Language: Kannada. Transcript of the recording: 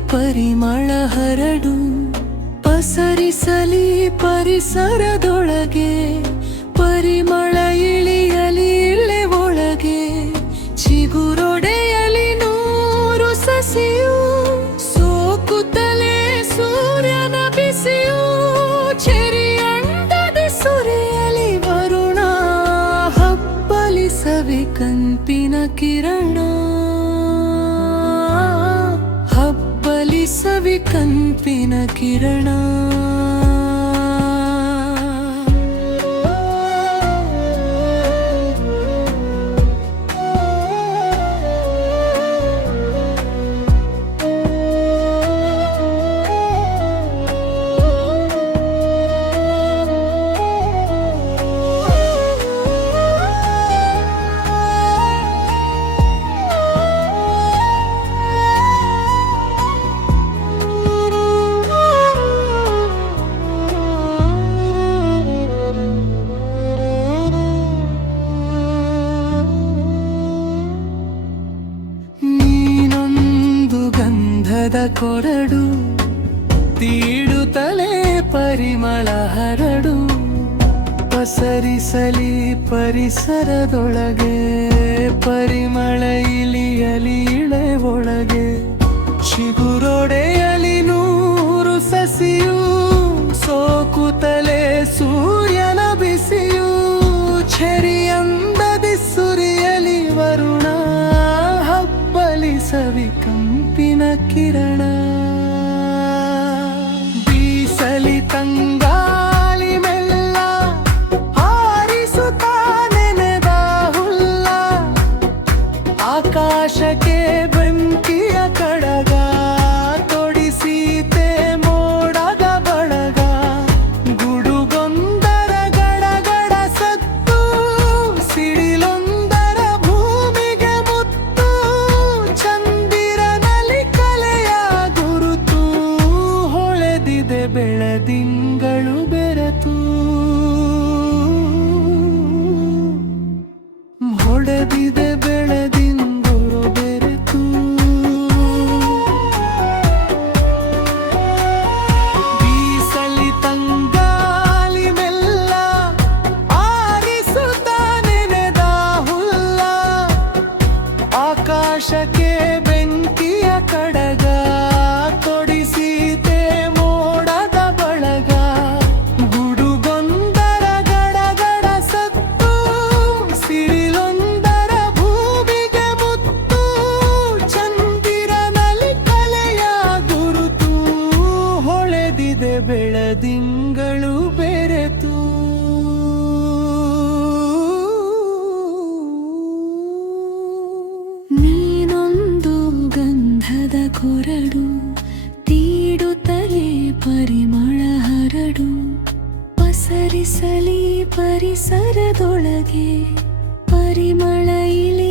ಪರಿಮಳ ಹರಡು ಪಸರಿಸಲಿ ಪರಿಸರದೊಳಗೆ ಪರಿಮಳ ಇಳಿಯಲಿ ಇಳೆ ಒಳಗೆ ಚಿಗುರೊಡೆಯಲಿ ನೂರು ಸಸಿಯು ಸೋಕುತ್ತಲೇ ಸೂರ್ಯನ ಬಿಸಿಯು ಚೆರಿಯಂದದ ಸುರಿಯಲಿ ವರುಣ ಹಬ್ಬಲಿಸವಿ ಕಂಪಿನ ಕಿರಣ ಹಬ್ಬಲಿಸವಿ ಕಂಪಿನ ಕಿರಣ ಕೊರಡು ತೀಡುತ್ತಲೇ ಪರಿಮಳ ಹರಡು ಪಸರಿಸಲಿ ಪರಿಸರದೊಳಗೆ ಪರಿಮಳ ಇಳಿಯಲಿ ಇಳೆ ಒಳಗೆ ಚಿಗುರೊಡೆಯಲಿ ನೂರು ಸಸಿಯು ಸೋಕುತ್ತಲೇ ಸೂರ್ಯನ ಬಿಸಿಯು ಛರಿಯಂದದಿ ಸುರಿಯಲಿ ವರುಣ ಹಬ್ಬಲಿಸವಿ ಕಂಪಿನ ಕಿರಣ ಬೀಸಲಿ ತಂಗಾಲಿ ಮೆಲ್ಲ ಹಾರಿಸುತ್ತಾ ನೆನೆದ ಹುಲ್ಲ ಆಕಾಶಕ್ಕೆ ಬೆಂಕಿಯ ಕಡಗ ತೊಡಿಸೀತೆ ಮೋಡದ ಬಳಗ ಗುಡುಗೊಂದರ ಗಡಗಡ ಸತ್ತು ಸಿಡಿಲೊಂದರ ಭೂಮಿಗೆ ಮುತ್ತು ಚಂದಿರನಲ್ಲಿ ಕಲೆಯ ಗುರುತು ಹೊಳೆದಿದೆ ಬೆಳದಿಂಗಳು ಬೆರೆತು ಹೊಡೆದಿದೆ ಬೆಳದಿಂಗಳು ಬೆರೆತು ಬೀಸಲಿ ತಂಗಾಲಿ ಮೆಲ್ಲ ಆರಿಸುತ್ತಾ ನೆನೆದ ಹುಲ್ಲ ಆಕಾಶಕ್ಕೆ ಬೆಂಕಿಯ ಕಡಗ ತೊಡಿಸೀತೆ ಮೋಡದ ಬಳಗ ಗುಡುಗೊಂದರ ಗಡಗಡ ಸತ್ತು ಸಿಡಿಲೊಂದರ ಭೂಮಿಗೆ ಮುತ್ತು ಚಂದಿರನಲ್ಲಿ ಕಲೆಯ ಗುರುತು ಹೊಳೆದಿದೆ ಬೆಳದಿಂಗಳು ಬೆರೆತು ನೀನೊಂದು ಗಂಧದ ಕೊರಡು ತೀಡುತ್ತಲೇ ಪರಿಮಳ ಹರಡು ಪಸರಿಸಲಿ ಪರಿಸರದೊಳಗೆ ಪರಿಮಳ ಇಳಿ